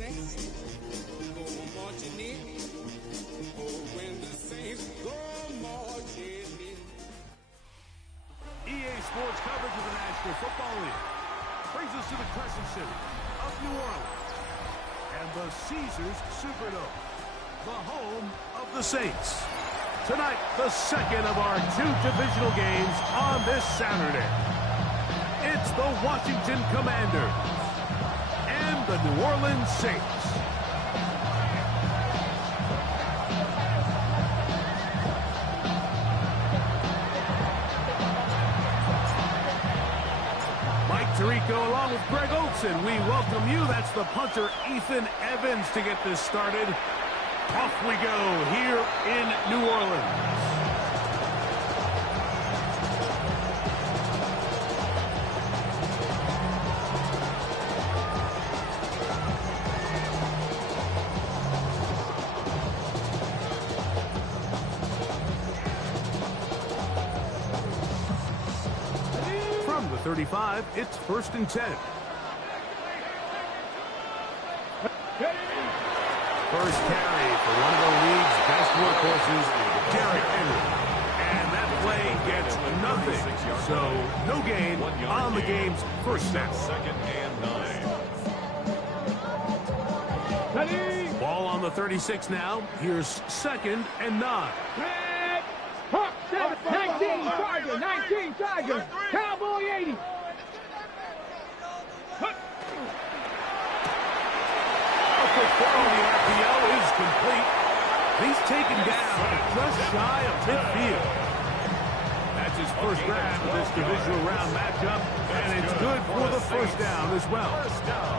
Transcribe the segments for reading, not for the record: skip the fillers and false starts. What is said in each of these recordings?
Saints go marching in. Oh, when the Saints go marching in. EA Sports coverage of the National Football League brings us to the Crescent City of New Orleans and the Caesars Superdome, the home of the Saints. Tonight, the second of our two divisional games on this Saturday. It's the Washington Commanders and the New Orleans Saints. Mike Tirico along with Greg Olson. We welcome you. That's the punter, Ethan Evans, to get this started. Off we go here in New Orleans. From the 35, it's 1st and 10. First carry for one of the league's best workhorses, Derrick Henry. And that play gets nothing. So no gain on the game's first snap. 2nd and 9. Ball on the 36 now. Here's 2nd and 9. 19 Tiger, 19 Tiger, Cowboy 80. The RPO is complete. He's taken down just shy of midfield. That's his first grab of this divisional round matchup, and it's good for the first down as well.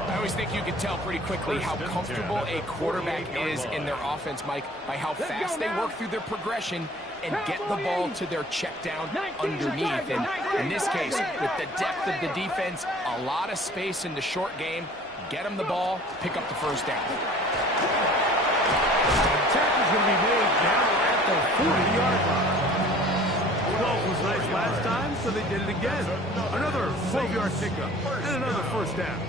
I always think you can tell pretty quickly how comfortable a quarterback is in their offense, Mike, by how fast they work through their progression and get the ball to their check down underneath. And in this case, with the depth of the defense, a lot of space in the short game, get him the ball, pick up the first down. Tackle's going to be made down at the 40-yard line. 12 was nice last time, so they did it again. Another 12-yard pickup and another first down.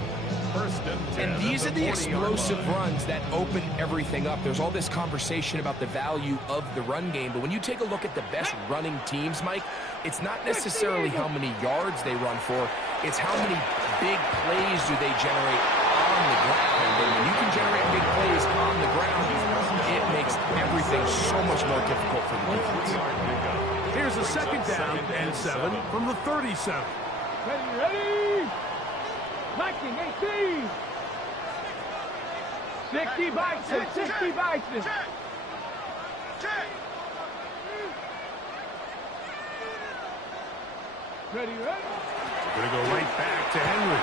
And these are the explosive runs that open everything up. There's all this conversation about the value of the run game, but when you take a look at the best running teams, Mike, it's not necessarily how many yards they run for, it's how many big plays do they generate on the ground. And when you can generate big plays on the ground, it makes everything so much more difficult for the defense. Here's a 2nd down and 7 from the 37. Ready? 1918. 60 Bison, 60 Bison. Ready? Going to go right back to Henry.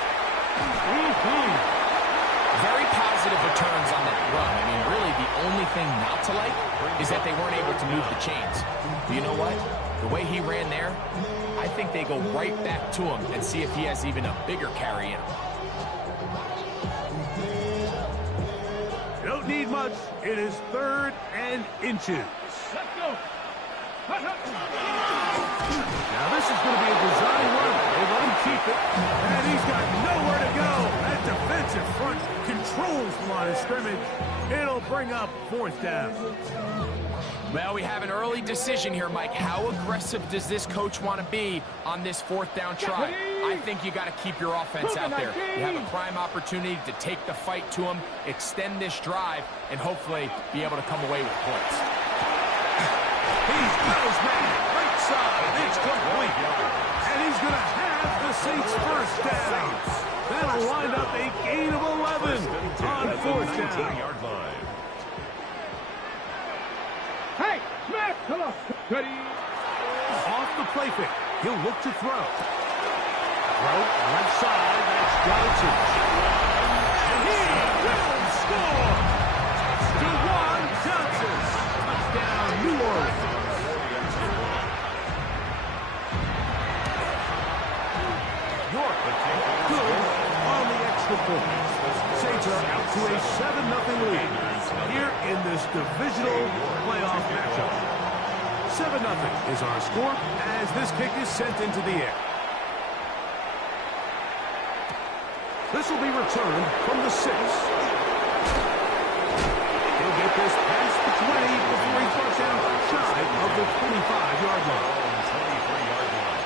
Very positive returns on that run. I mean, really, the only thing not to like is that they weren't able to move the chains. But you know what? The way he ran there, I think they go right back to him and see if he has even a bigger carry in him. Don't need much. It is 3rd and inches. Let's go. Now this is going to be a design run. They let him keep it, and he's got nowhere to go. That defensive front controls the line of scrimmage. It'll bring up 4th down. Well, we have an early decision here, Mike. How aggressive does this coach want to be on this 4th down try? I think you got to keep your offense out there. You have a prime opportunity to take the fight to him, extend this drive, and hopefully be able to come away with points. He's got his man right side. It's complete. And he's going to have the Saints' first down. That'll wind up a gain of 11 on 4th down. Hey, Smith, come on. Ready? Off the play fake. He'll look to throw. Throw left side. That's Johnson. And he will score. DeJuan Johnson. Touchdown, New Orleans. York good on the extra point. Saints are out to a 7-0 lead here in this divisional playoff matchup. 7-0 is our score as this kick is sent into the air. This will be returned from the 6. this past the 20 before he's brought down shy of the 25-yard line. 23-yard line.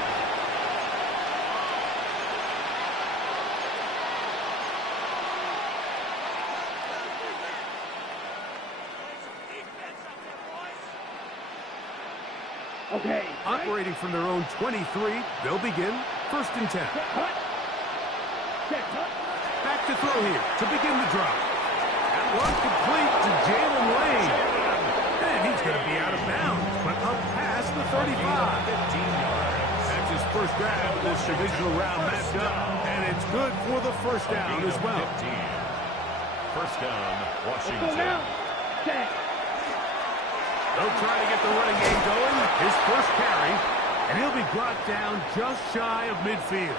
Okay. Operating from their own 23, they'll begin 1st and 10. Back to throw here to begin the drive. That one complete to Jalen Lane. And he's going to be out of bounds, but up past the 35. 15 yards. That's his first grab of this divisional round matchup, and it's good for the first down as well. 15. First down, Go Washington. now. Set. They'll try to get the running game going. His first carry, and he'll be brought down just shy of midfield.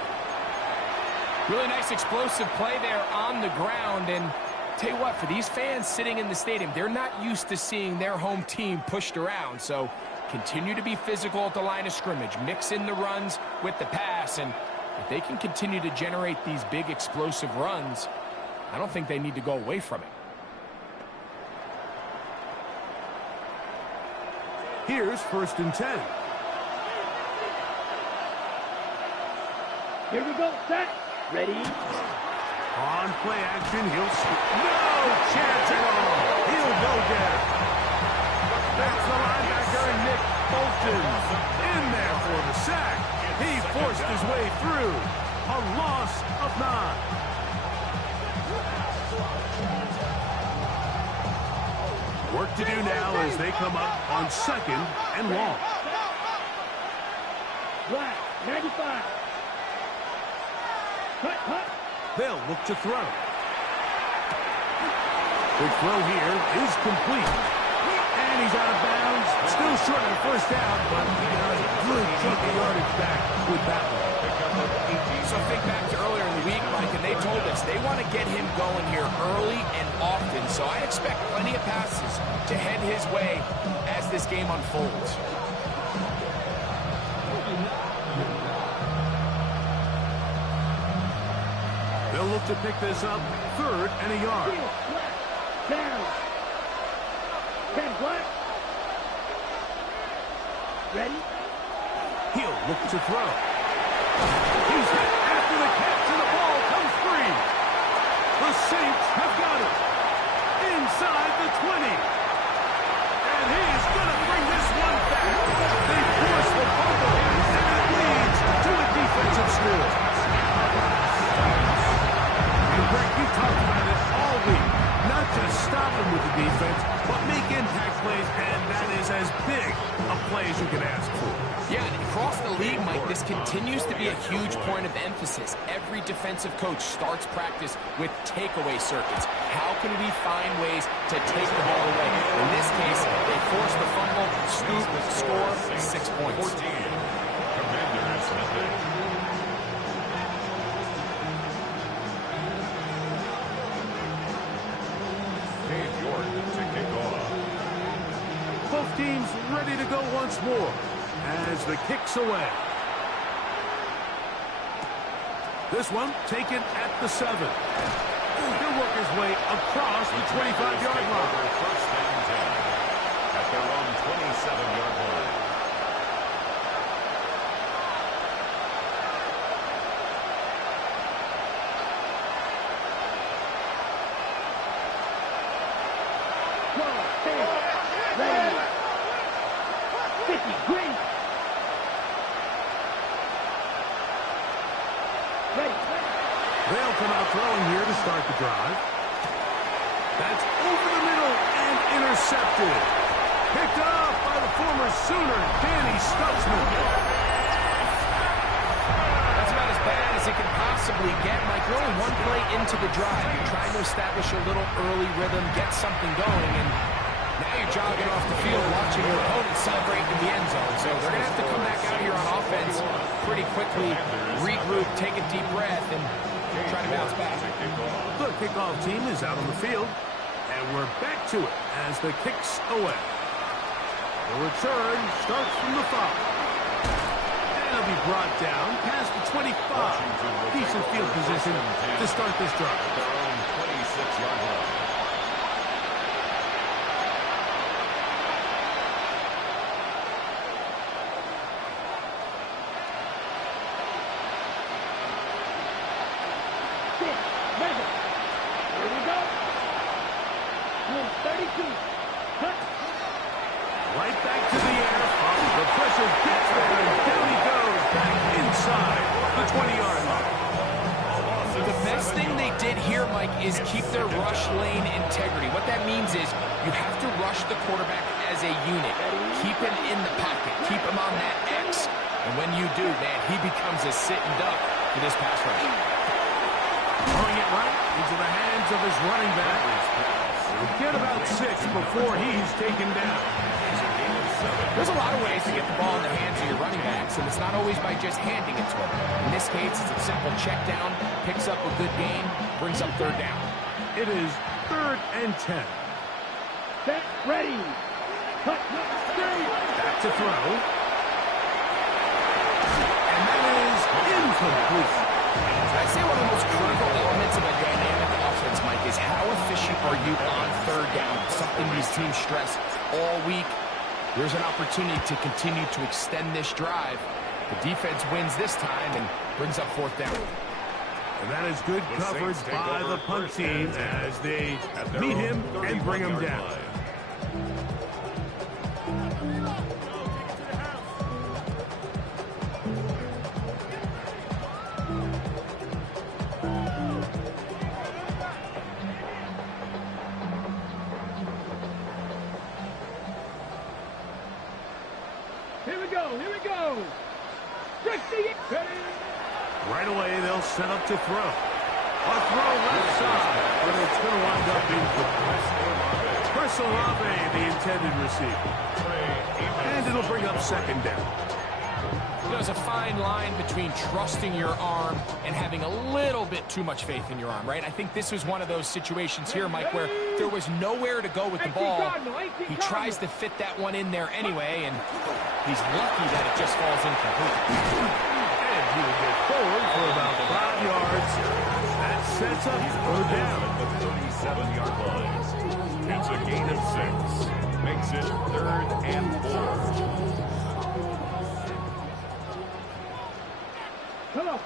Really nice explosive play there on the ground. And tell you what, for these fans sitting in the stadium, they're not used to seeing their home team pushed around. So continue to be physical at the line of scrimmage. Mix in the runs with the pass. And if they can continue to generate these big explosive runs, I don't think they need to go away from it. Here's 1st and 10. Here we go. Set. Ready. On play action, he'll no chance at all. He'll go down. That's the linebacker, Nick Bolton. In there for the sack. He forced his way through. A loss of 9. Work to do now as they come up on 2nd and long. Black. 95. Cut. They'll look to throw. The throw here is complete. And he's out of bounds. Still short of the first down, but he got a good chunk of yardage back with that one. So think back to earlier in the week, Mike, and they told us they want to get him going here early and often. So I expect plenty of passes to head his way as this game unfolds. They'll look to pick this up 3rd and a yard. Down. 10 black. Ready. He'll look to throw. He's hit after the catch, and the ball comes free. The Saints have got it inside the 20. And he's going to bring this one back. They force the fumble, and it leads to a defensive score. And Greg, you talked about it all week. Not just stop him with the defense, but make impact plays, and that is as big a play as you can ask for. Yeah, and across the league, Mike, this continues to be a huge point of emphasis. Every defensive coach starts practice with takeaway circuits. How can we find ways to take the ball away? In this case, they force the fumble, scoop, score, 6 points. 14. Commanders nothing. Both teams ready to go once more as the kick's away. This one taken at the 7. He'll work his way across the 25-yard line. First and 10 at their own 27-yard line. Ready. 50. Green. Ready. They'll come out throwing here to start the drive. That's over the middle and intercepted. Picked up by the former Sooner, Danny Stutzman. That's about as bad as it can possibly get, Mike. You're only one play into the drive. You're trying to establish a little early rhythm, get something going, and now you're jogging off the field watching your opponent celebrate in the end zone. So they're going to have to come back out here on offense pretty quickly, regroup, take a deep breath, and try to bounce back. The kickoff team is out on the field, and we're back to it as the kick's away. The return starts from the 5. And it'll be brought down past the 25. Decent field position to start this drive. Their own 26-yard line. to the air. The pressure gets there, and down he goes back inside the 20-yard line. The best thing they did here, Mike, is keep their rush lane integrity. What that means is you have to rush the quarterback as a unit. Keep him in the pocket. Keep him on that X. And when you do, man, he becomes a sitting duck for this pass rush. Throwing it right into the hands of his running back. Get about 6 before he's taken down. There's a lot of ways to get the ball in the hands of your running backs, and it's not always by just handing it to them. In this case, it's a simple check down, picks up a good gain, brings up 3rd down. It is 3rd and 10. Set, ready. Cut, straight. Back to throw. And that is incomplete. I'd say one of the most critical elements of a dynamic offense, Mike, is how efficient are you on 3rd down? Something these teams stress all week. Here's an opportunity to continue to extend this drive. The defense wins this time and brings up 4th down. And that is good coverage by the punt team as they meet him and bring him down. Here we go, here we go. 60, ready. Right away, they'll set up to throw. A throw left side, but it's going to wind up incomplete. Chris Olave, the intended receiver. And it'll bring up 2nd down. There's a fine line between trusting your arm and having a little bit too much faith in your arm, right? I think this was one of those situations here, Mike, where there was nowhere to go with the ball. He tries to fit that one in there anyway, and he's lucky that it just falls incomplete. And he will get forward for about 5 yards. That sets up 3rd down. At the 37-yard line. It's a gain of 6. Makes it 3rd and 4.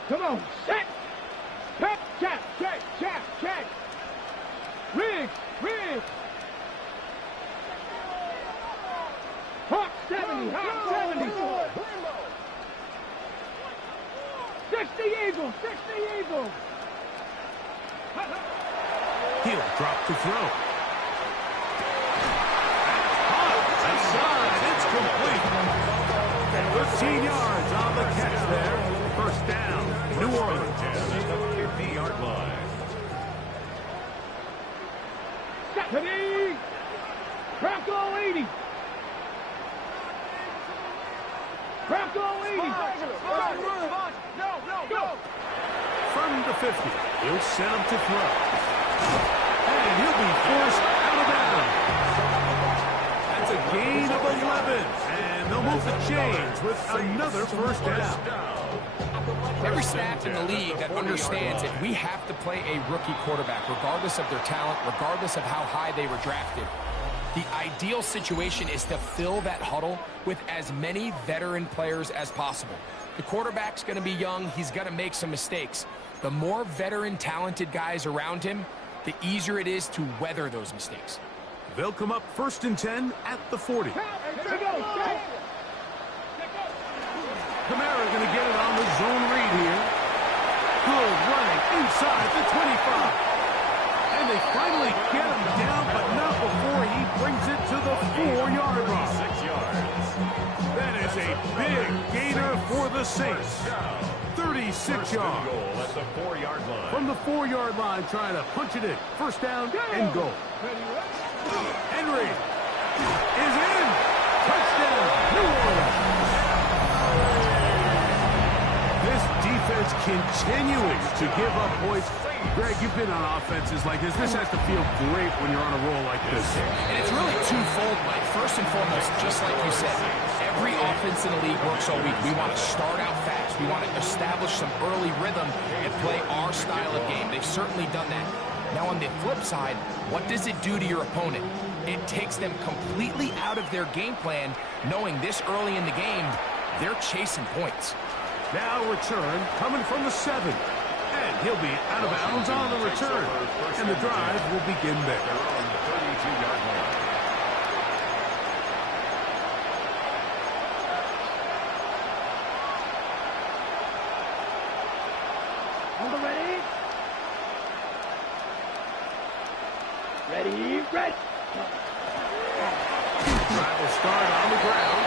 Come on, set. Check, check. Riggs. Hawk 70. 60 Eagles. He'll drop to throw. Outside, it's complete. 13 yards on the catch there. 1st down, New Orleans. At the 50-yard line. Ready. Bronco 80. Go. From the 50, he'll set him to throw. And he'll be forced out of bounds. That's a gain of 11. And they'll move the chains with another 1st down. Every staff in the league that understands that we have to play a rookie quarterback, regardless of their talent, regardless of how high they were drafted. The ideal situation is to fill that huddle with as many veteran players as possible. The quarterback's going to be young. He's going to make some mistakes. The more veteran, talented guys around him, the easier it is to weather those mistakes. They'll come up 1st and 10 at the 40. Kamara going to get it on the zone read here. Good running inside the 25. And they finally get him down, but not before he brings it to the 4-yard line. 6 yards. That is a big gainer for the Saints. 36 yards. Goal at the 4-yard line. From the 4-yard line, trying to punch it in. 1st down and goal. Henry is in. Touchdown, New Orleans. This defense continuing to give up points. Greg, you've been on offenses like this. This has to feel great when you're on a roll like this. And it's really twofold, Mike. First and foremost, just like you said, every offense in the league works all week. We want to start out fast. We want to establish some early rhythm and play our style of game. They've certainly done that. Now, on the flip side, what does it do to your opponent? It takes them completely out of their game plan, knowing this early in the game, they're chasing points. Now return coming from the 7. And he'll be out of bounds on the return. And the drive will begin there. On the 32-yard line. ready? Ready, ready. Drive will start on the ground.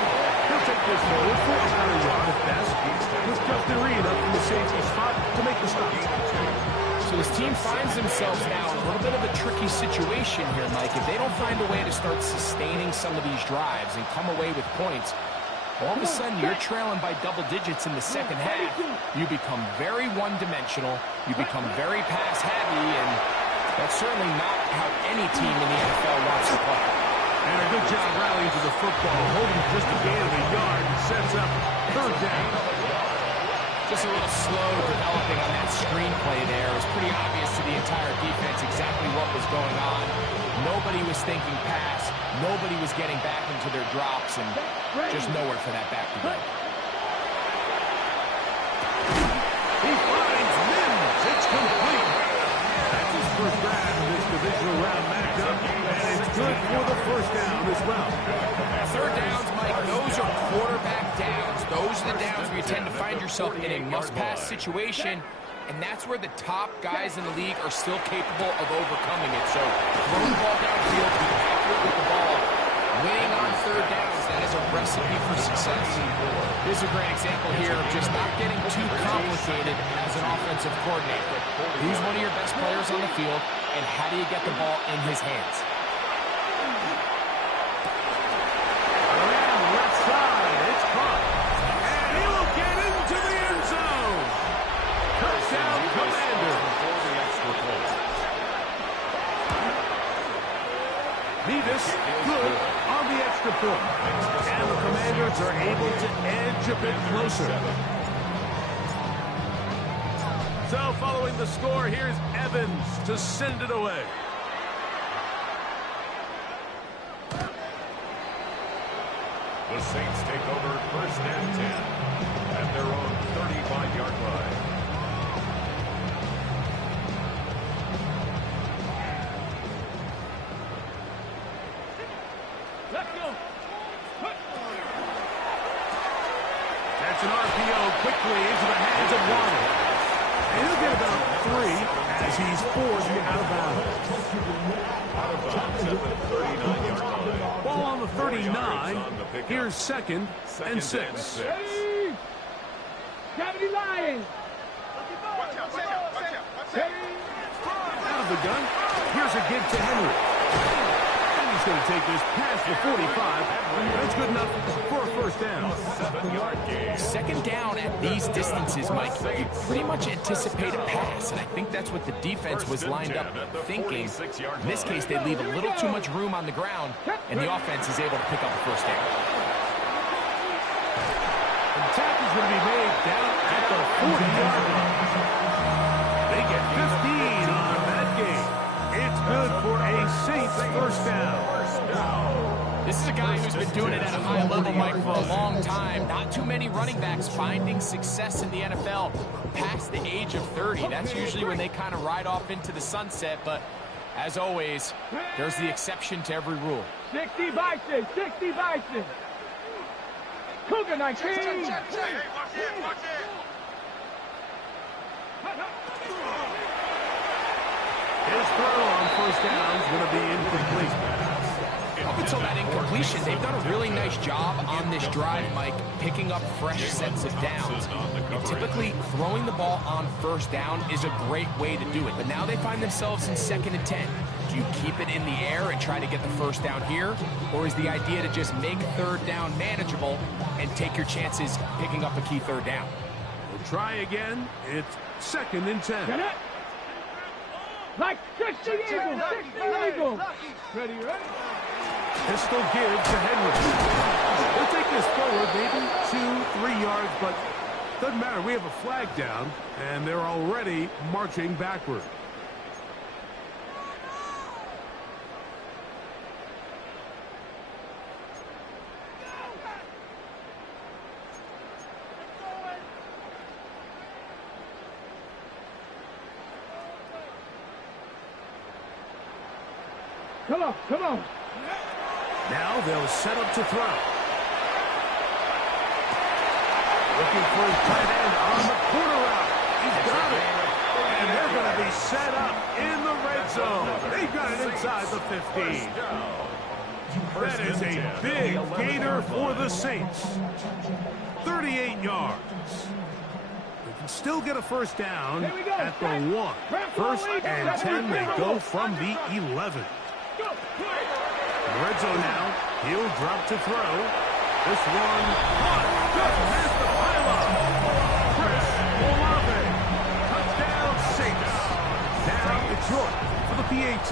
He'll take this forward for about a yard at best. With Justin Reed up from the safety spot to make the stop. So this team finds themselves now in a little bit of a tricky situation here, Mike. If they don't find a way to start sustaining some of these drives and come away with points, all of a sudden you're trailing by double digits in the second half. You become very one-dimensional. You become very pass-heavy, and that's certainly not how any team in the NFL wants to play. And a good job rallying to the football, holding just a gain of a yard, and sets up third down. Just a little slow developing on that screenplay there. It was pretty obvious to the entire defense exactly what was going on. Nobody was thinking pass. Nobody was getting back into their drops, and just nowhere for that back to go. He finds Mims. It's complete. That's his first drive in this divisional round matchup, and it's good for the first down as well. Third downs, Mike, those are quarterback downs. Those are the downs where you tend to find yourself in a must-pass situation, and that's where the top guys in the league are still capable of overcoming it. So throwing the ball downfield, be accurate with the ball, winning on third downs, that is a recipe for success. This is a great example here of just not getting too complicated as an offensive coordinator. Who's one of your best players on the field, and how do you get the ball in his hands? Good on the extra point. And the Commanders are able to edge a bit closer. So following the score, here's Evans to send it away. The Saints take over first and 10 at their own 35-yard line. That's an RPO quickly into the hands of Waddle. And he'll get about 3 as he's forced out of bounds. Out of bounds at the 39-yard line. Ball on the 39. Here's second and 6. Ready? Gravity Lions. Out of the gun. Here's a give to Henry. And he's going to take this past the 45. That's good enough for a first down. 7-yard gain. Second down at these distances, Mike, you pretty much anticipate a pass, and I think that's what the defense was lined up thinking. In this case, they leave a little too much room on the ground, and the offense is able to pick up a first down. And the tackle's going to be made down at the 40-yard line. They get 15 on that game. It's good for a Saints first down. This is a guy who's been doing it at a high level, Mike, for a long time. Not too many running backs finding success in the NFL past the age of 30. That's usually when they kind of ride off into the sunset, but as always, there's the exception to every rule. 60 Bison, 60 Bison. Cougar 19. His throw on first down is going to be incomplete. Up until that incompletion, they've done a really nice job on this drive, Mike, picking up fresh sets of downs. And typically, throwing the ball on first down is a great way to do it. But now they find themselves in 2nd and 10. Do you keep it in the air and try to get the first down here? Or is the idea to just make third down manageable and take your chances picking up a key third down? We'll try again. It's 2nd and 10. Get it? Like 60 Eagles, 60 Eagles. Ready, ready? Pistol give to Henry. We'll take this forward, maybe 2-3 yards, but doesn't matter. We have a flag down, and they're already marching backward. Come on, come on. Now they'll set up to throw. Looking for his tight end on the corner route. He's got it. And they're going to be set up in the red zone. They've got it inside the 15. That is a big gainer for the Saints. 38 yards. They can still get a first down at the 1. First and 10, they go from the 11. In the red zone now. He'll drop to throw. This one caught just past the pylon. Chris Olave. Touchdown Saints. Now Detroit for the PAT.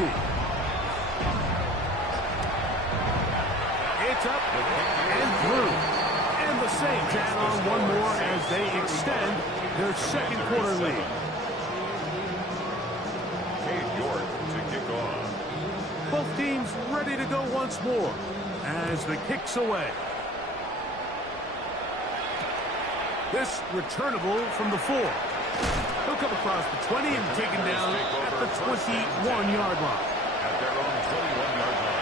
It's up and through. And the Saints add on one more as they extend their second quarter lead. Cade York to kick off. Both teams ready to go once more as the kick's away. This returnable from the 4. He'll come across the 20 and taken down at the 21-yard line. At their own 21-yard line.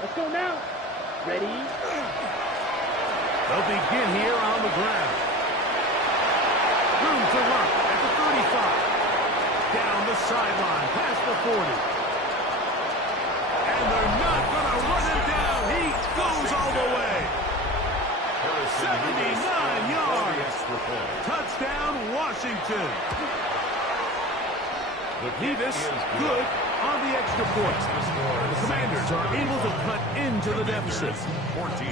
Let's go now. Ready? They'll begin here on the ground. Room to run at the 35. Down the sideline, past the 40. And they're not going to run him down. He goes all the way. 79 yards. Touchdown, Washington. Levis good on the extra point. The Commanders are able to cut into the deficit. 14.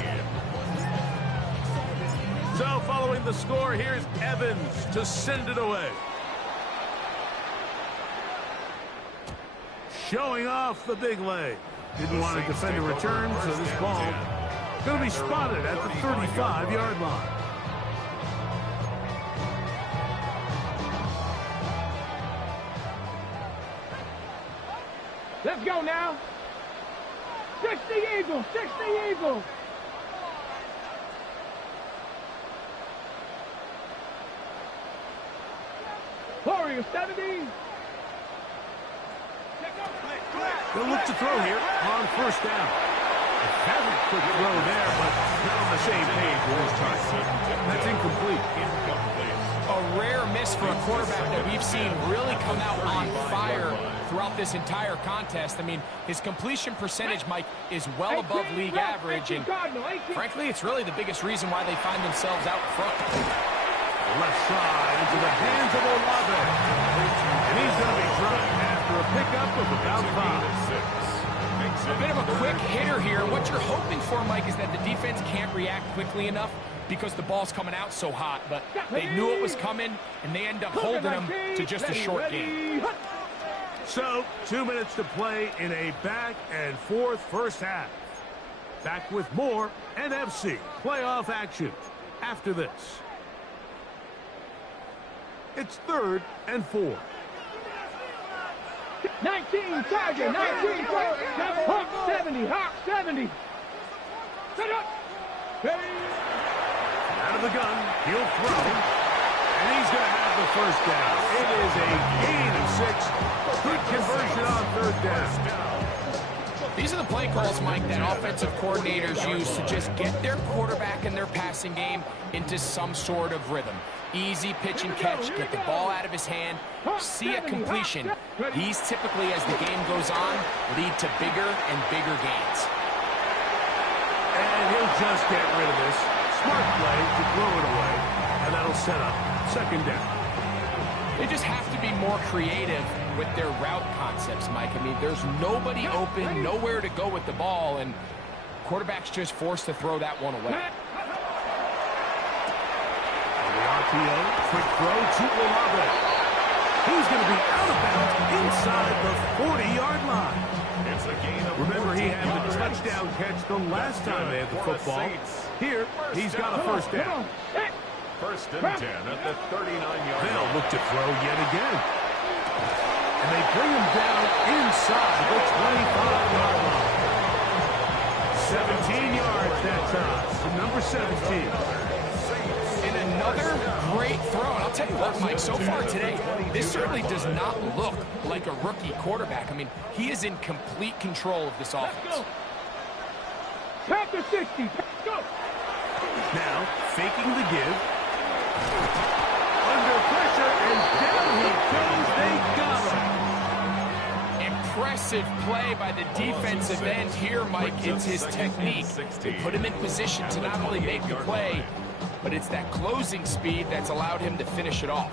So following the score, here's Evans to send it away. Showing off the big leg. Didn't want to defend a return, so this ball going to be spotted at the 35-yard line. Let's go now. 60 Eagles, 60 Eagles. Warriors, 70. They'll look to throw here on first down. Hasn't quick throw there, but not on the same page with this time. That's incomplete. A rare miss for a quarterback that we've seen really come out on fire throughout this entire contest. I mean, his completion percentage, Mike, is well above league average, and frankly, it's really the biggest reason why they find themselves out front. Left side into the hands of Olave. And he's going to be dropped after a pickup of about 5. A bit of a quick hitter here. What you're hoping for, Mike, is that the defense can't react quickly enough because the ball's coming out so hot. But they knew it was coming, and they end up holding them to just a short game. So, 2 minutes to play in a back and forth first half. Back with more NFC playoff action after this. It's 3rd and 4. 19 target, 19 Hawk 70, Hawk 70. Set up. Ready. Out of the gun, he'll throw. And he's going to have the first down. It is a gain of 6. Good conversion on 3rd down. These are the play calls, Mike, that offensive coordinators use to just get their quarterback and their passing game into some sort of rhythm. Easy pitch and catch, get the ball out of his hand, see a completion. These typically, as the game goes on, lead to bigger and bigger gains. And he'll just get rid of this. Smart play to throw it away, and that'll set up 2nd down. They just have to be more creative with their route concepts, Mike. I mean, there's nobody open, nowhere to go with the ball, and quarterback's just forced to throw that one away. RPO, quick throw to Olave. He's going to be out of bounds inside the 40-yard line. It's a gain of Remember, he had the touchdown catch the last time they had the football. Here, he's got a first down. 1st and 10 at the 39-yard line. They'll look to throw yet again. And they bring him down inside the 25-yard line. 17 yards that time from number 17. Another great throw. And I'll tell you what, Mike, so far today, this certainly does not look like a rookie quarterback. I mean, he is in complete control of this offense. Tap to 60. Go. Now, faking the give. Under pressure, and down he goes. They got him. Impressive play by the defensive end here, Mike. It's his technique. They put him in position to not only make the play, but it's that closing speed that's allowed him to finish it off.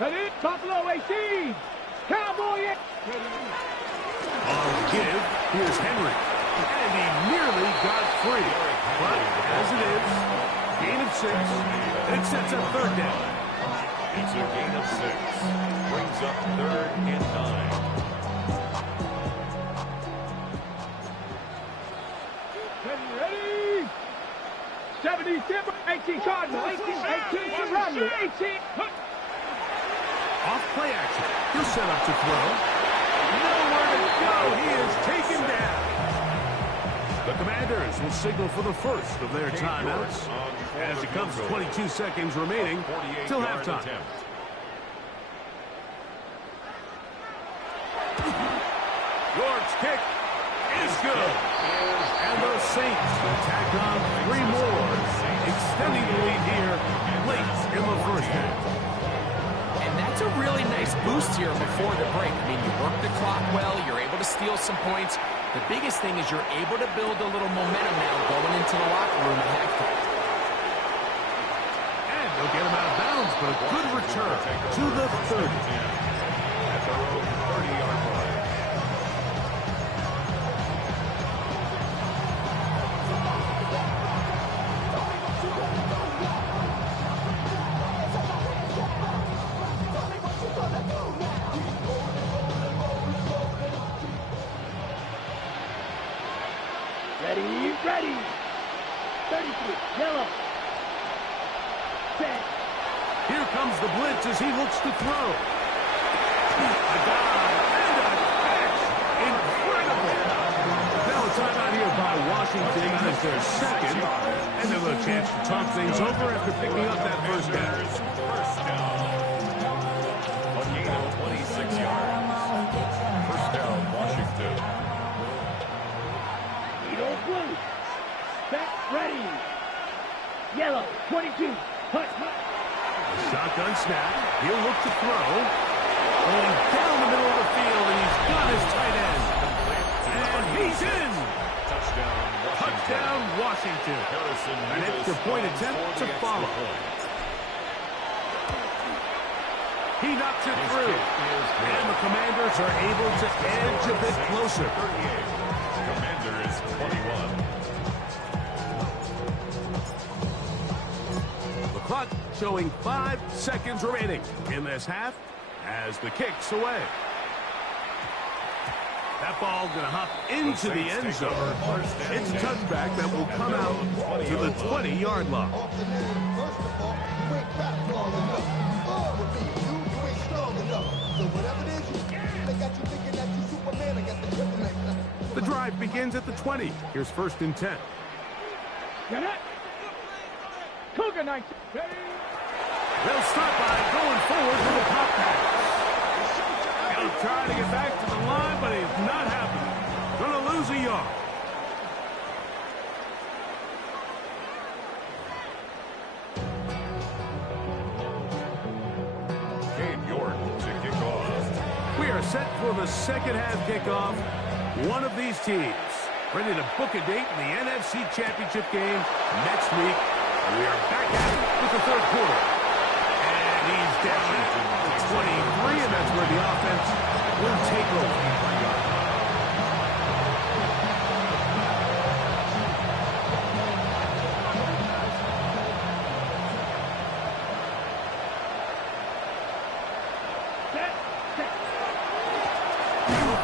Ready? Buffalo 18. Cowboy. On give, here's Henry. And he nearly got free. But as it is, gain of 6, and it sets up third down. It's a gain of 6. Brings up 3rd and 9. Ready? 77. 18 Cardinal. 18 Surrender. 18. Off play action. He'll set up to throw. Nowhere to go. He is taken down. The Commanders will signal for the first of their timeouts as it comes 22 seconds remaining till halftime. York's kick is good. And the Saints tack on 3 more, extending the lead here late in the first half. And that's a really nice boost here before the break. I mean, you work the clock well, you're able to steal some points. The biggest thing is you're able to build a little momentum now going into the locker room at halftime. And they'll get him out of bounds, but a good return to the 30. At their own 30-yard line. Ready. 33. Yellow. Set. Here comes the blitz as he looks to throw. A dive and a catch. Incredible. Now a timeout here by Washington as their second. And they'll have a chance to talk things over after picking up that first down. First down. A gain of 26 yards. First down, Washington. Blue. Set. Ready. Yellow. 22. Hut. Shotgun snap. He'll look to throw. Going down the middle of the field, and he's got his tight end. And he's in. Touchdown, Washington. An extra point attempt to follow. He knocks it through. And the Commanders are able to edge a bit closer. Commanders 21. The clock showing 5 seconds remaining in this half as the kick's away. That ball going to hop into the end zone. It's a touchback that will come out to the 20-yard line. The drive begins at the 20. Here's 1st and 10. Get it. Cougar 19. They'll start by going forward with a pop pass. He'll try to get back to the line, but it's not happening. Going to lose a yard. York to kick off. We are set for the second half kickoff. One of these teams ready to book a date in the NFC Championship game next week. And we are back at it with the third quarter. And he's down at the 23, and that's where the offense will take over.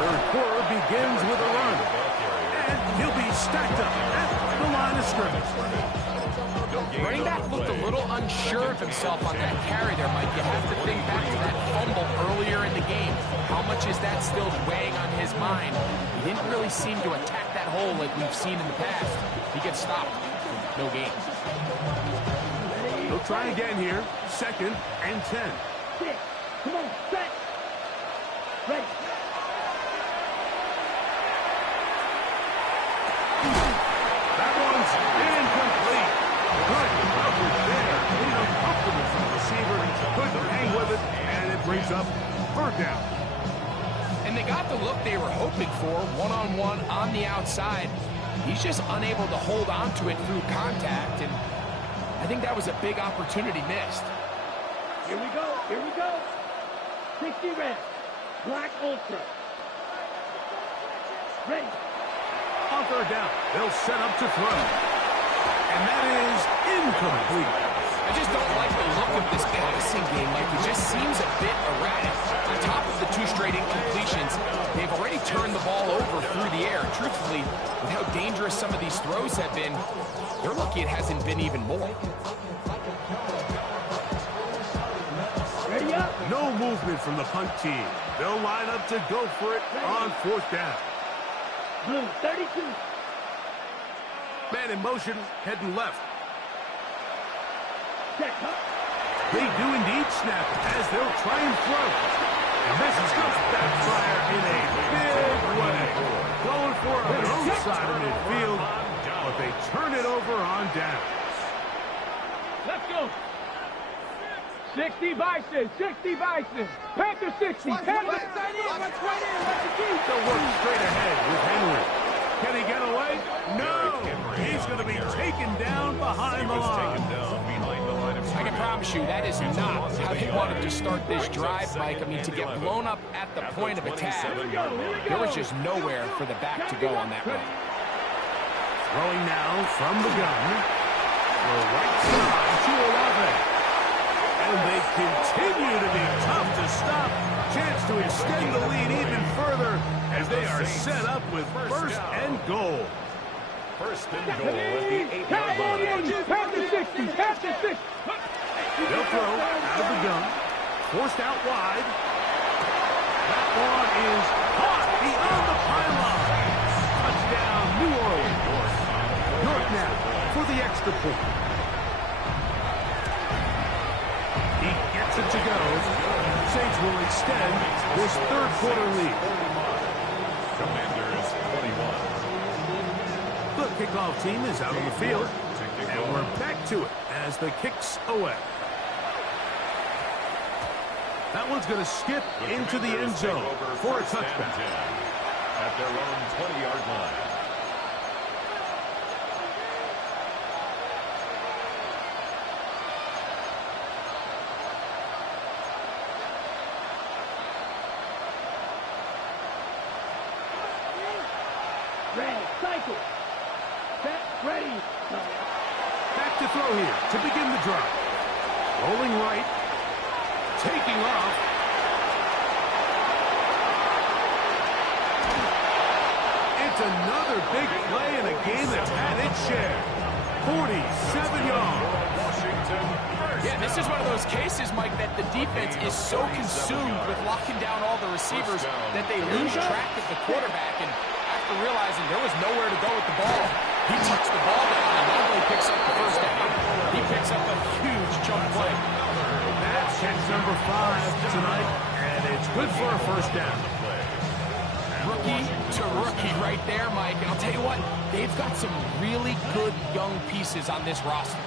Third quarter begins with a run. And he'll be stacked up at the line of scrimmage. Running back looked a little unsure of himself on that carry there, Mike. You have to think back to that fumble earlier in the game. How much is that still weighing on his mind? He didn't really seem to attack that that hole like we've seen in the past, he gets stopped. No gain. He'll try again here. 2nd and 10. 6. Come on, set. Ready. That one's incomplete. Good coverage there. Made it uncomfortable for the receiver. Couldn't hang with it, and it brings up 3rd down. And they got the look they were hoping for, one-on-one on the outside. He's just unable to hold on to it through contact, and I think that was a big opportunity missed. Here we go. Here we go. 60 red. Black Ultra. Ready. On 3rd down, they'll set up to throw. And that is incomplete. I just don't like the look of this passing game. Like, it just seems a bit erratic. On top of the 2 straight incompletions, they've already turned the ball over through the air. Truthfully, with how dangerous some of these throws have been, they're lucky it hasn't been even more. Ready up. No movement from the punt team. They'll line up to go for it on 4th down. Blue, 32. Man in motion, heading left. Check. They do indeed snap as they'll try and throw. And this is going to backfire in a big way. Going for it on their own side of midfield, but they turn it over on down. Let's go. 60 Bison. 60 Bison. Panther 60. Panther. Let's right in. Let's the key. They'll work straight ahead with Henry. Can he get away? No. He's going to be taken down behind the line. I can promise you that is not how they wanted to start this drive, Mike. I mean, to get blown up at the point of attack, there was just nowhere for the back to go on that run. Throwing now from the gun. The right side to Olave. And they continue to be tough to stop. Chance to extend the lead even further as they are set up with 1st and goal. 1st and goal at the 8-yard line. Panther 60. Panther 60. They'll throw out of the gun. Forced out wide. That one is caught beyond the pylon. Touchdown, New Orleans. North now for the extra point. He gets it to go. Saints will extend this 3rd quarter lead. Commanders 21. The kickoff team is out on the field. And we're back to it as the kick's away. That one's going to skip into the end zone for a touchback. At their own 20-yard line. Ready. Cycle. Set. Ready. Back to throw here to begin the drive. Rolling right. Taking off. It's another big play in a game that's had its share. 47 yards. Yeah, this is one of those cases, Mike, that the defense is so consumed with locking down all the receivers that they lose track of the quarterback. And after realizing there was nowhere to go with the ball, he tucks the ball down and not only picks up the 1st down, he picks up a huge chunk play. That's catch number 5 tonight, and it's good for a 1st down. Rookie to rookie right there, Mike. And I'll tell you what, they've got some really good young pieces on this roster.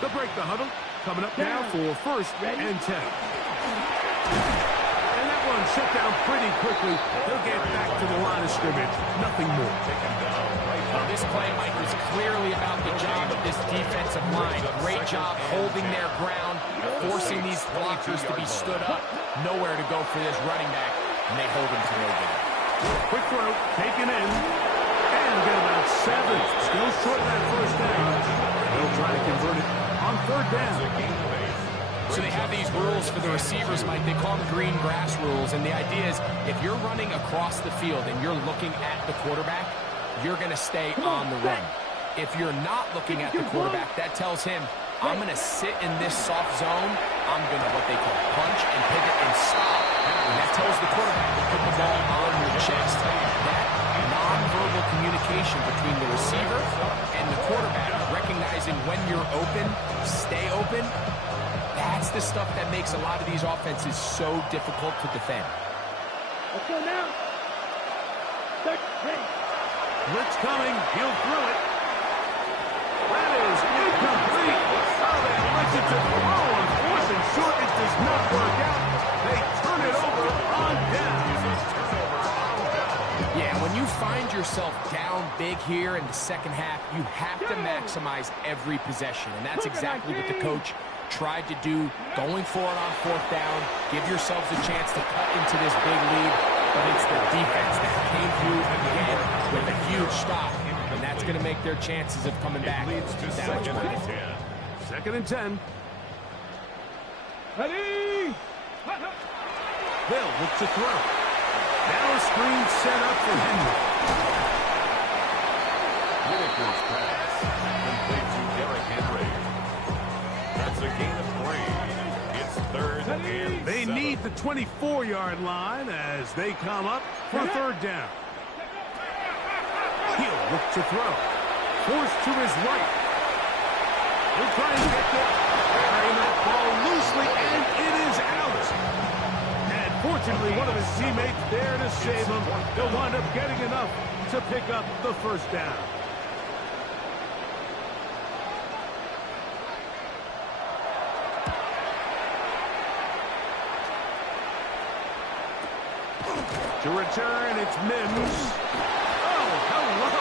They'll break the huddle. Coming up now for 1st and 10. And that one shut down pretty quickly. They'll get back to the line of scrimmage. Nothing more. Well, this play, Mike, was clearly about the job of this defensive line. Great job holding their ground, forcing these blockers to be stood up. Nowhere to go for this running back, and they hold him to no gain. Quick throw, taken in, and get about 7. Still short of that 1st down. They'll try to convert it on 3rd down. So they have these rules for the receivers, Mike. They call them green grass rules, and the idea is if you're running across the field and you're looking at the quarterback, you're going to stay on the run. If you're not looking at the quarterback, that tells him, I'm going to sit in this soft zone. I'm going to what they call punch and pivot and stop. And that tells the quarterback to put the ball on your chest. That nonverbal communication communication between the receiver and the quarterback, recognizing when you're open, stay open. That's the stuff that makes a lot of these offenses so difficult to defend. Let's go now. Blitz coming. He'll throw it. That is incomplete. Oh, they elected to throw on 4th and short. It does not work out. They turn it over on down. Yeah, when you find yourself down big here in the second half, you have to maximize every possession. And that's exactly what the coach tried to do, going for it on 4th down. Give yourselves a chance to cut into this big lead. But it's the defense that came through again with a huge stop. And that's going to make their chances of coming back that much more difficult. 2nd and 10. Ready? They'll look to throw. Now a screen set up for Henry. Whitaker's pass. Complete to Derrick Henry. That's a gain of 3. It's 3rd and They 7. need the 24-yard line as they come up for 3rd down. He'll look to throw. Forced to his right. He'll try and get it. Carrying that ball loosely, and it is out. And fortunately, one of his teammates there to save him. He'll wind up getting enough to pick up the 1st down. To return, it's Mims. Oh, hello.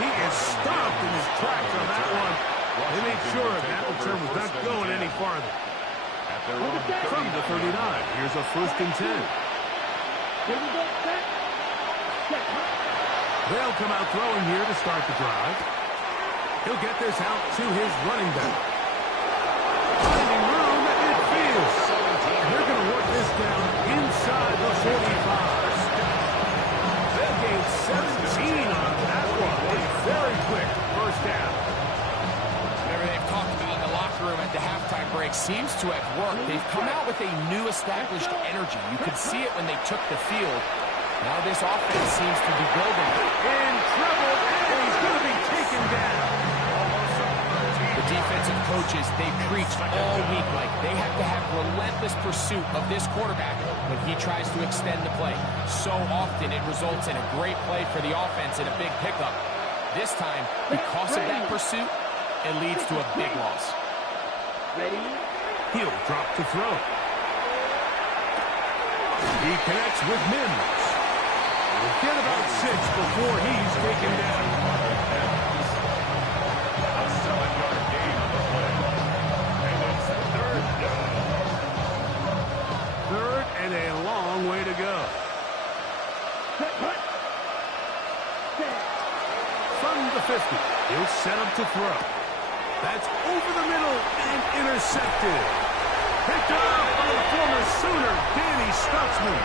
He is stopped in his tracks on that one. They made sure that return was not going any farther. At their own 30. From the 39, here's a 1st and 10. They'll come out throwing here to start the drive. He'll get this out to his running back. Finding room at midfield. They're going to work this down inside the 45. They'll gain 17 on that one. A very quick 1st down. Whatever they've talked about in the locker room at the halftime break seems to have worked. They've come out with a new established energy. You could see it when they took the field. Now this offense seems to be building. In trouble, and he's going to be taken down. The defensive coaches, they preached all week like they have to have relentless pursuit of this quarterback when he tries to extend the play. So often it results in a great play for the offense and a big pickup. This time, because of that pursuit, it leads to a big loss. He'll drop to throw. He connects with Mims. We'll get about 6 before he's taken down. A 7-yard gain on the play. And it's 3rd down. 3rd and a long way to go. From the 50, he'll set up to throw. That's over the middle and intercepted. Picked up by the former Sooner, Danny Stutzman.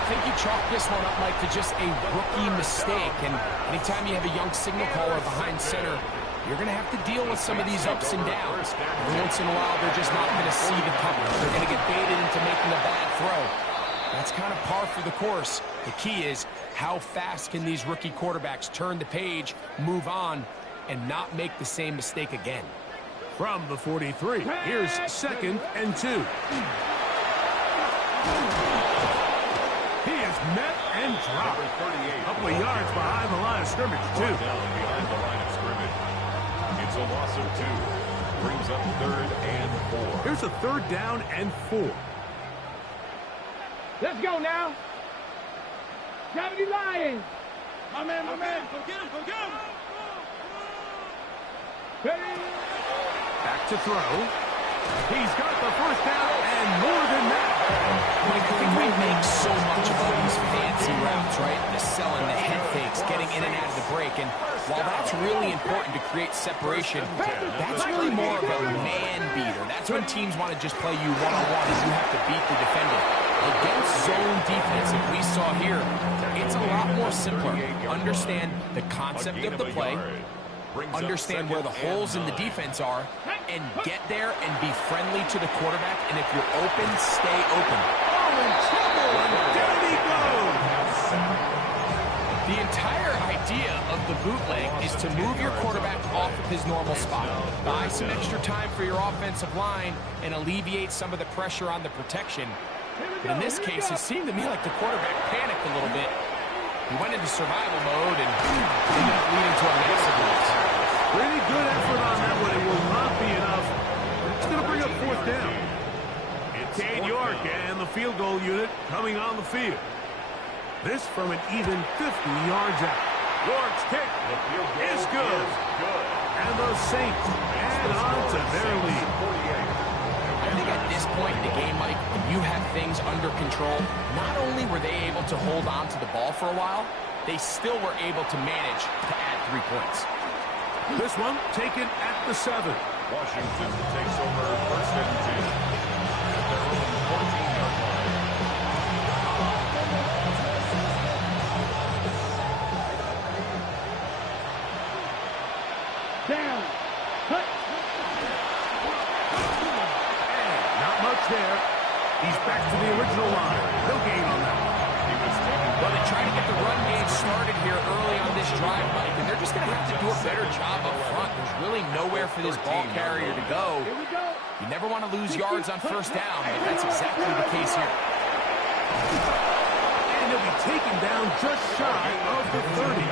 I think you chalk this one up, Mike, to just a rookie mistake. And anytime you have a young signal caller behind center, you're going to have to deal with some of these ups and downs. Every once in a while, they're just not going to see the coverage. They're going to get baited into making a bad throw. That's kind of par for the course. The key is how fast can these rookie quarterbacks turn the page, move on, and not make the same mistake again. From the 43, here's 2nd and 2. He is met and dropped. A couple of yards behind the line of scrimmage, too. Down behind the line of scrimmage. It's a loss of 2. Brings up 3rd and 4. Here's a 3rd down and 4. Let's go now. Gravity Lions. My man, my man. Go get him, go get him. Ready? Back to throw. He's got the 1st down and more than that. Mike, I think we make so much of all these fancy routes, right? The selling, the head fakes, getting in and out of the break. And while that's really important to create separation, that's really more of a man beater. That's when teams want to just play you one-on-one and you have to beat the defender. Against zone defense, like we saw here, it's a lot more simpler. Understand the concept of the play, understand where the holes in the defense are, and get there and be friendly to the quarterback. And if you're open, stay open. Oh, in trouble, and down he goes. The entire idea of the bootleg is to move your quarterback off of his normal spot. Buy some extra time for your offensive line and alleviate some of the pressure on the protection. But in this case, it seemed to me like the quarterback panicked a little bit. He went into survival mode and ended up leading to a massive loss. Pretty good effort on that one. It will not be enough. It's going to bring up fourth down. It's Cade York and the field goal unit coming on the field. This from an even 50 yards out. York's kick is good. And the Saints add on to their lead. I think at this point in the game, Mike, when you have things under control, not only were they able to hold on to the ball for a while, they still were able to manage to add 3 points. This one taken at the 7. Washington takes over first and 10 at their own 14-yard line. Down. Cut. Not much there. He's back to the original line. No gain on that one. Well, they try to get the run game started here early on this drive, Mike, and they're just going to have to do a better job up front. There's really nowhere for this ball carrier to go. Here we go. You never want to lose yards on first down, but that's exactly the case here. And he'll be taken down just shy of the 30.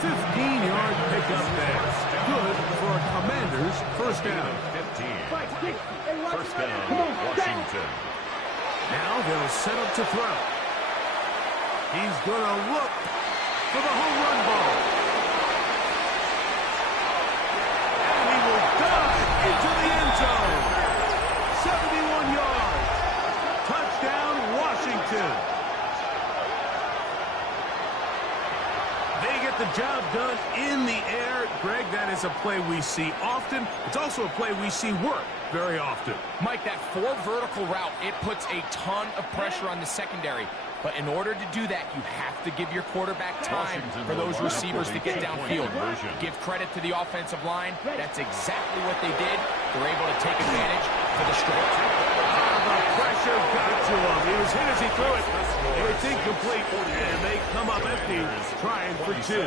15-yard pickup there. Good for a Commanders first down. 15. First down, Washington. Now they'll set up to throw. He's going to look for the home run ball. And he will dive into the end zone. 71 yards. Touchdown, Washington. They get the job done in the air. Greg, that is a play we see often. It's also a play we see work very often. Mike, that 4 vertical route, it puts a ton of pressure on the secondary. But in order to do that, you have to give your quarterback time for those receivers to get downfield. Give credit to the offensive line. That's exactly what they did. They're able to take advantage for the stretch. The pressure got to him. He was hit as he threw it. It's incomplete, and they come up empty, trying for 2.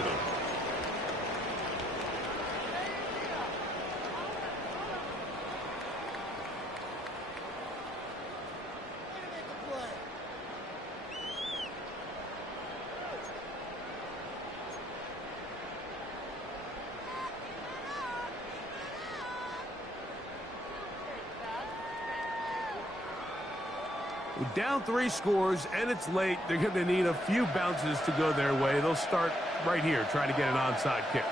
Down 3 scores, and it's late. They're going to need a few bounces to go their way. They'll start right here, trying to get an onside kick.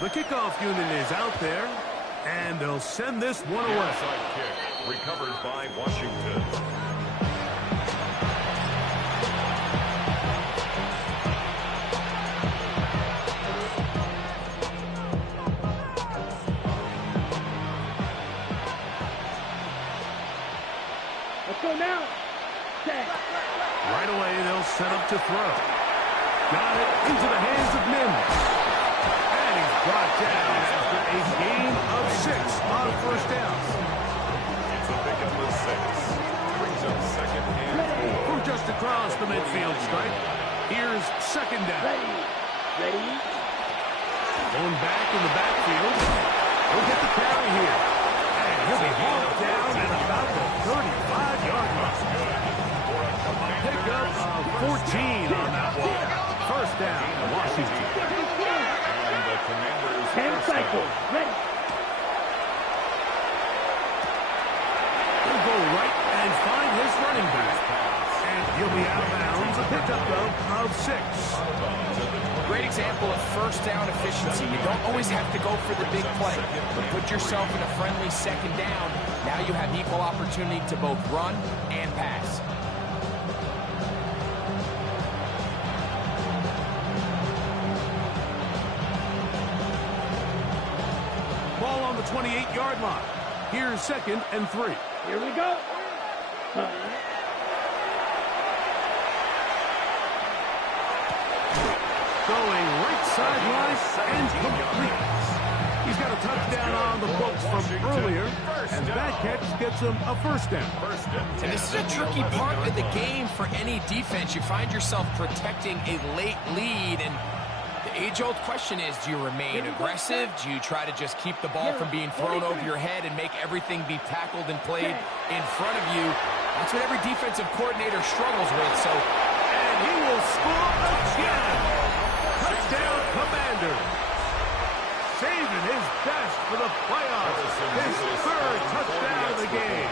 The kickoff unit is out there, and they'll send this one away. Onside kick recovered by Washington. Go now. Right away, they'll set up to throw. Got it into the hands of Mims. And he's brought down after a gain of 6 on first down. It's a pickup of 6. Brings up second and 4. From just across the midfield stripe, here's second down. Ready. Going back in the backfield. He'll get the carry here. And he'll be hauled down at about the 35-yard line. A pickup of 14 on that one. First down, Washington. And the Commanders' 10 first cycles. down. Ready. He'll go right and find his running back. And he'll be out of bounds. A pickup, though, of 6. Great example of first down efficiency. You don't always have to go for the big play, but put yourself in a friendly second down. Now you have equal opportunity to both run and pass. Ball on the 28-yard line. Here's second and 3. Here we go. Going right sideline and complete. He's got a touchdown on the books from earlier. And that catch gets him a first down. And this is a tricky part of the game for any defense. You find yourself protecting a late lead, and the age-old question is, do you remain aggressive? Do you try to just keep the ball from being thrown over your head and make everything be tackled and played in front of you? That's what every defensive coordinator struggles with. And he will score again. Touchdown, Commanders. Saving his best for the playoffs. His third touchdown of the game.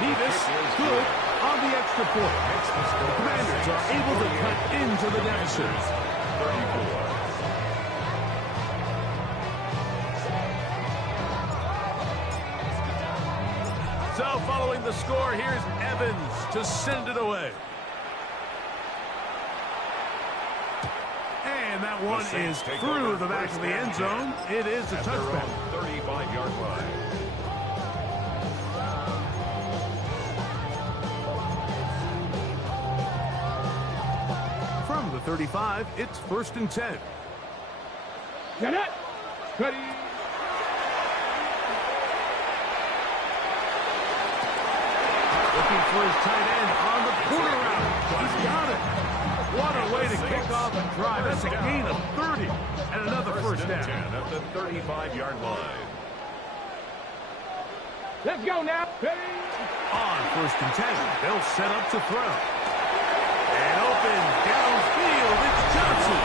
Nevis good on the extra point. The Commanders are able to cut into the deficit. 34. So following the score, here's Evans to send it away. And that one is through the back of the end zone. It is a touchback. 35-yard line. From the 35, it's 1st and 10. Get it. Ready. Looking for his tight end on the corner route. He's got it. What a way to kick off a drive. That's a gain of 30 and another first down. 10 at the 35-yard line. Let's go now. Ready. On 1st and 10, they'll set up to throw. And open downfield, it's Johnson.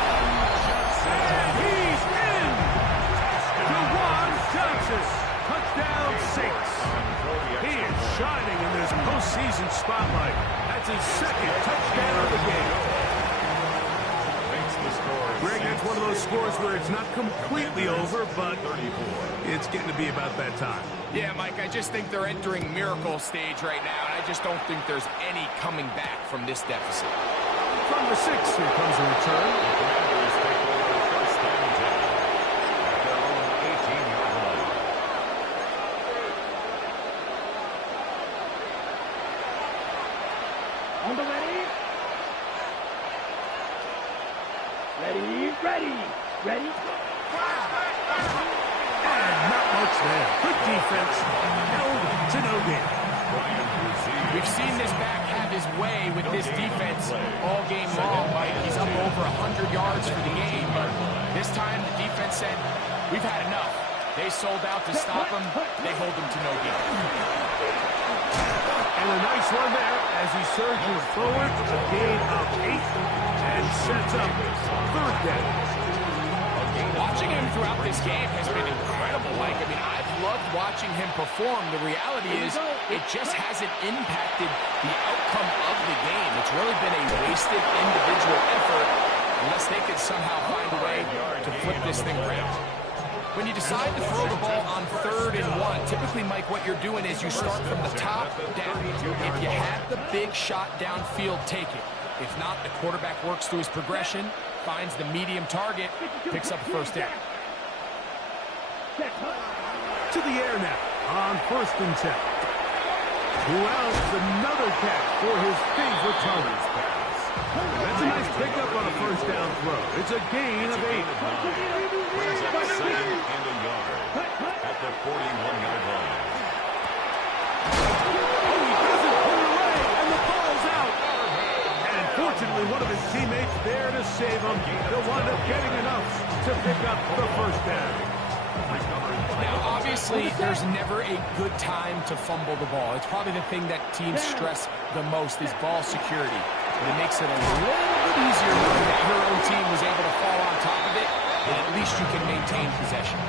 And he's in. DeJuan Johnson. Touchdown 6. He is shining in this postseason spotlight. That's his second touchdown of the game. Greg, that's one of those scores where it's not completely over, but it's getting to be about that time. Yeah, Mike, I just think they're entering miracle stage right now, and I just don't think there's any coming back from this deficit. From the 6, here comes a return. The Commanders take over 1st and 10 at their own 18-yard line. On the ready. Ready. Ready. And not much there. Good defense. Held to no gain. We've seen this back have his way with this defense all game long, Mike. He's up over 100 yards for the game, but this time the defense said, we've had enough. They sold out to stop him. They hold him to no gain. And a nice one there as he surges forward. A gain of 8 and sets up 3rd down. Watching him throughout this game has been incredible, Mike. I mean, I've loved watching him perform. The reality is it just hasn't impacted the outcome of the game. It's really been a wasted individual effort unless they could somehow find a way to flip this thing around. When you decide to throw the ball on 3rd and 1, typically, Mike, what you're doing is you start from the top down. If you have the big shot downfield, take it. If not, the quarterback works through his progression, finds the medium target, picks up the first down. To the air now on 1st and 10. Wells, another catch for his favorite target. That's a nice pickup on a first down throw. It's a gain of 8. Brings up 2nd and a yard at the 41-yard line. Oh, he doesn't pull away, and the ball's out. And fortunately, one of his teammates there to save him. He'll wind up getting enough to pick up the first down. Now, obviously, there's never a good time to fumble the ball. It's probably the thing that teams stress the most is ball security. And it makes it a little bit easier knowing that your own team was able to fall on top of it, and at least you can maintain possession.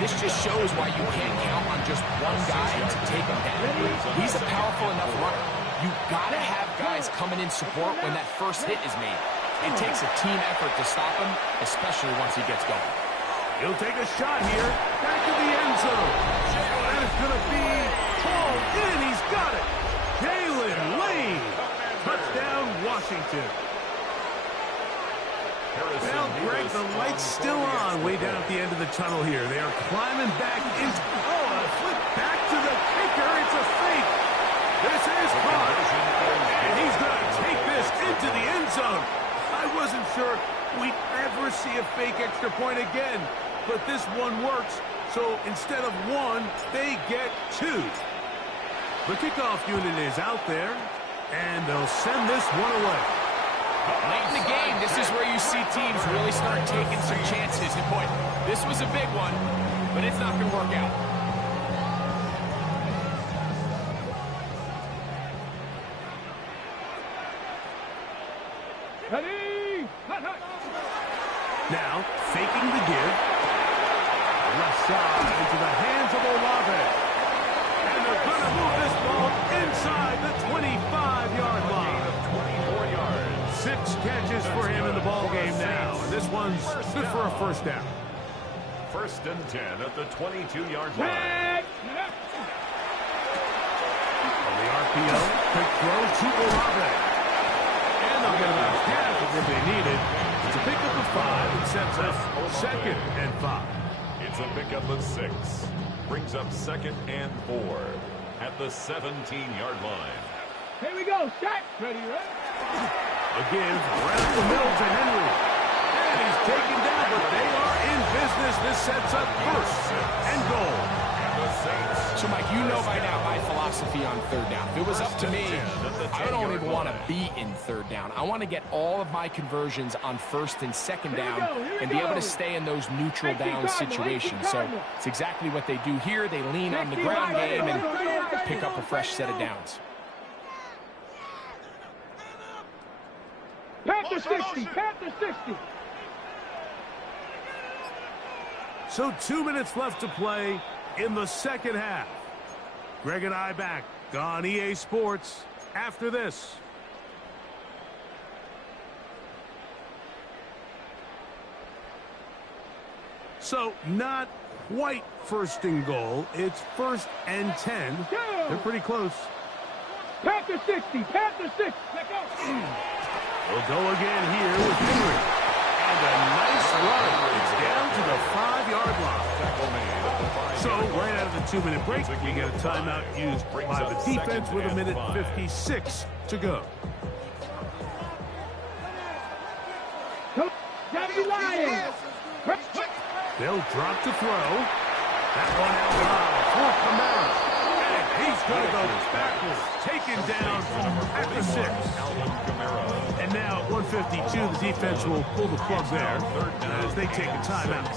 This just shows why you can't count on just one guy to take him down. He's a powerful enough runner. You got to have guys coming in support when that first hit is made. It takes a team effort to stop him, especially once he gets going. He'll take a shot here. Back to the end zone. That is going to be hauled in. He's got it. Jalen Lane. Touchdown, Washington. Well, Greg, the light's still on way down at the end of the tunnel here. They are climbing back into... Oh, a flip back to the kicker. It's a fake. This is caught. And he's going to take this into the end zone. I wasn't sure we'd ever see a fake extra point again. but this one works. So instead of one, they get two. The kickoff unit is out there, and they'll send this one away. Late in the game, this is where you see teams really start taking some chances. And boy, this was a big one, but it's not going to work out. Ready? Now, faking the give. Left side into the hands of Olave. And they're going to move this ball inside the 25-yard line. 24 yards. 6 catches for him in the ball game now. And this one's good for a first down. 1st and 10 at the 22-yard line. On the RPO, quick throw to Olave. And they'll get about half of what they needed. It's a pickup of 5 and sets up 2nd and 5. It's a pickup of 6. Brings up 2nd and 4 at the 17-yard line. Here we go. Set. Ready, right? Again, around the middle to Henry. And he's taken down, but they are in business. This sets up 1st and goal. So, Mike, you know by now my philosophy on 3rd down. If it was up to me, I don't even want to be in 3rd down. I want to get all of my conversions on 1st and 2nd down and be able to stay in those neutral down situations. So it's exactly what they do here. They lean on the ground game and pick up a fresh set of downs. Panther 60. Panther 60. So 2 minutes left to play in the 2nd half. Greg and I back on EA Sports after this. So not quite 1st and goal. It's 1st and 10. They're pretty close. Panther 60. Panther 6. Let go. We'll go again here with Henry. And a nice run. It's down to the 5-yard line. So right out of the 2-minute break, we get a timeout used by the defense with 1:56 to go. They'll drop to throw. That one out loud for Kamara. And he's going to go backwards. Taken down at the 6. And now at 1:52, the defense will pull the plug there as they take a timeout.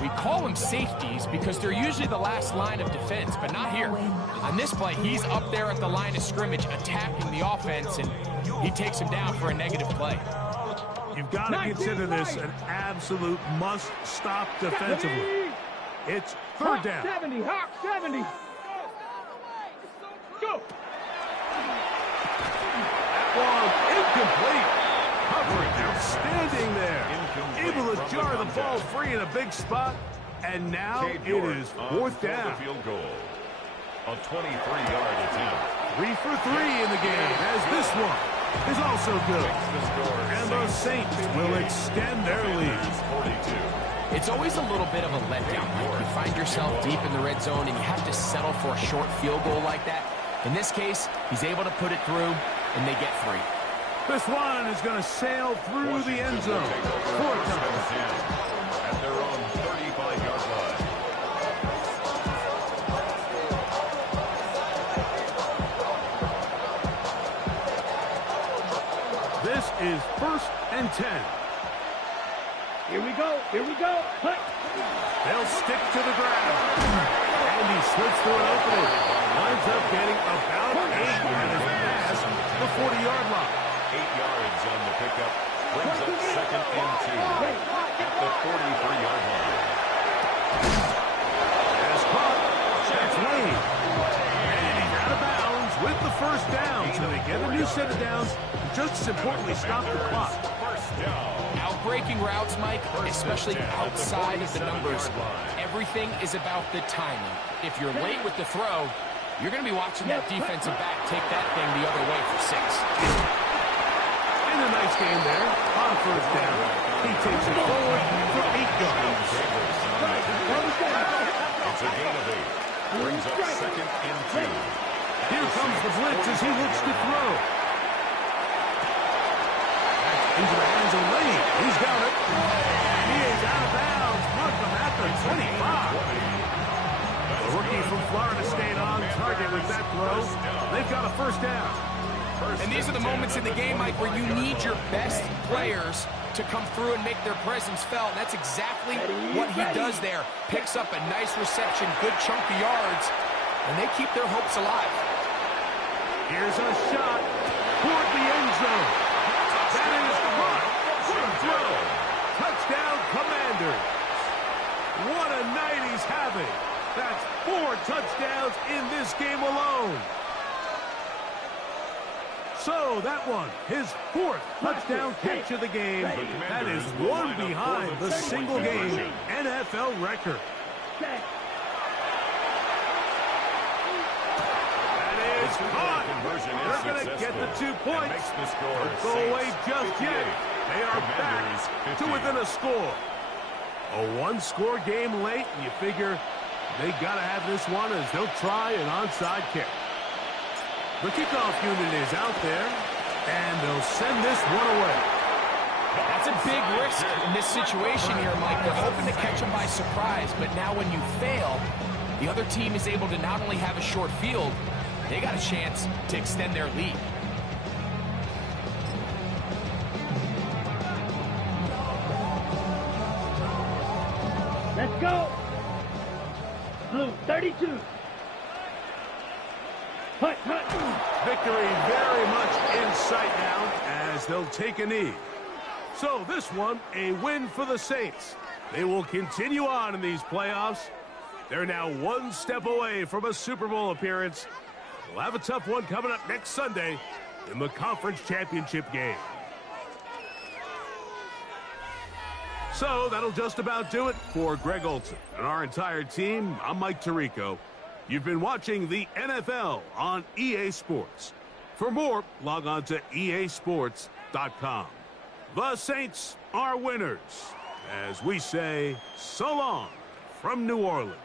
We call them safeties because they're usually the last line of defense, but not here. On this play, he's up there at the line of scrimmage attacking the offense, and he takes him down for a negative play. You've got to consider this an absolute must-stop defensively. It's 3rd down. 70. Hawk 70. Go. Ball incomplete. Coverage outstanding there. Able to jar the ball free in a big spot. And now it is 4th down. Field goal. A 23-yard attempt. 3 for 3 in the game, as this one is also good. And the Saints will extend their lead. 42. It's always a little bit of a letdown. Like you find yourself deep in the red zone and you have to settle for a short field goal like that. In this case, he's able to put it through, and they get 3. This one is going to sail through the end zone. 4th down. At their own 35-yard line. This is 1st and 10. Here we go. Here we go. Hut. They'll stick to the ground. And he slips through an opening. Winds up getting about 8 and is past the 40-yard line. 8 yards on the pickup. Brings up 2nd and 2 at the 43-yard line. As caught. That's Lane. And he's out of bounds with the 1st down. So they get a new set of downs. Just as importantly, stop the clock. 1st down. Outbreaking routes, Mike, especially outside of the numbers, everything is about the timing. If you're late with the throw, you're going to be watching that defensive back take that thing the other way for 6. In a nice game there. On 1st down. He takes it forward for 8 yards. It's a gain of 8. Brings up 2nd and 2. Here comes the blitz as he looks to throw. Into the hands of Lane. He's got it. And he is out of bounds. Montgomery The rookie from Florida State on target with that throw. They've got a first down. And these are the moments in the game, Mike, where you need your best players to come through and make their presence felt. And that's exactly what he does there. Picks up a nice reception, good chunk of yards, and they keep their hopes alive. Here's a shot toward the end zone. That is caught. What a throw. Touchdown, Commanders. What a night he's having. That's 4 touchdowns in this game alone. So that one, his 4th touchdown catch of the game. That is one behind the single-game NFL record. That is caught. They're going to get the 2 points. Don't go away just yet. They are back to within a score. A 1-score game late, and you figure they got to have this one as they'll try an onside kick. The kickoff unit is out there, and they'll send this one away. That's a big risk in this situation here, Mike. They're hoping to catch them by surprise, but now when you fail, the other team is able to not only have a short field, they got a chance to extend their lead. Let's go. Blue 32. Hut. Victory very much in sight now as they'll take a knee. So this one, a win for the Saints. They will continue on in these playoffs. They're now 1 step away from a Super Bowl appearance. We'll have a tough one coming up next Sunday in the conference championship game. So that'll just about do it for Greg Olson and our entire team. I'm Mike Tirico. You've been watching the NFL on EA Sports. For more, log on to easports.com. The Saints are winners, as we say so long from New Orleans.